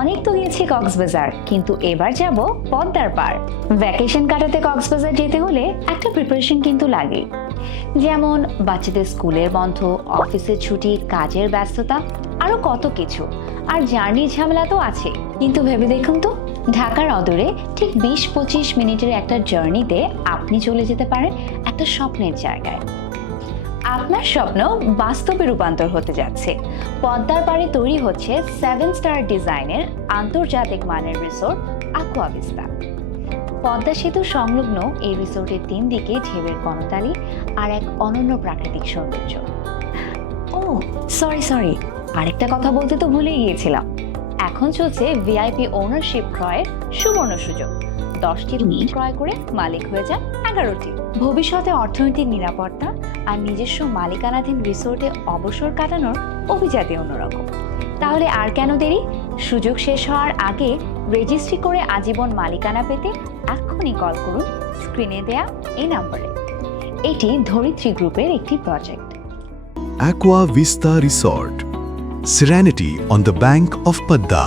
অনেক তো গিয়েছি কক্সবাজার, কিন্তু এবার যাব পদ্মার পাড়। ভ্যাকেশন কাটাতে কক্সবাজার যেতে হলে একটা প্রিপারেশন কিন্তু লাগেই, যেমন বাচ্চাদের স্কুলের বন্ধ, অফিসের ছুটি, কাজের ব্যস্ততা, আরো কত কিছু। আর জার্নির ঝামেলা তো আছে, কিন্তু ভেবে দেখুন তো, ঢাকার অদূরে ঠিক 20-25 মিনিটের একটা জার্নিতে আপনি চলে যেতে পারেন একটা স্বপ্নের জায়গায়। আপনার স্বপ্ন বাস্তবে রূপান্তর হতে যাচ্ছে। পদ্মার পাড়ে তৈরি হচ্ছে 7 স্টার ডিজাইনের আন্তর্জাতিক মানের রিসোর্ট আকুয়া ভিস্তা। পদ্মা সেতু সংলগ্ন এই রিসোর্টের 3 দিকে ঢেউয়ের কনতালি আর এক অনন্য প্রাকৃতিক সৌন্দর্য। ও সরি, আরেকটা কথা বলতে তো ভুলে গিয়েছিলাম। এখন চলছে ভিআইপি ওনারশিপ ক্রয়ের সুবর্ণ সুযোগ। 10টি রুম ক্রয় করে মালিক হয়ে যান 11টি। ভবিষ্যতে অর্থনৈতিক নিরাপত্তা আর নিজস্ব মালিকানাধীন রিসোর্টে অবসর কাটানোর অভিজাতই অন্যরকম। তাহলে আর কেন দেরি? সুযোগ শেষ হওয়ার আগে রেজিস্ট্রি করে আজীবন মালিকানা পেতে এক্ষুনি কল করুন স্ক্রিনে দেয়া এই নম্বরে। এটি ধরিত্রী গ্রুপের একটি project. Aqua Vista Resort. Serenity on the bank of Padda.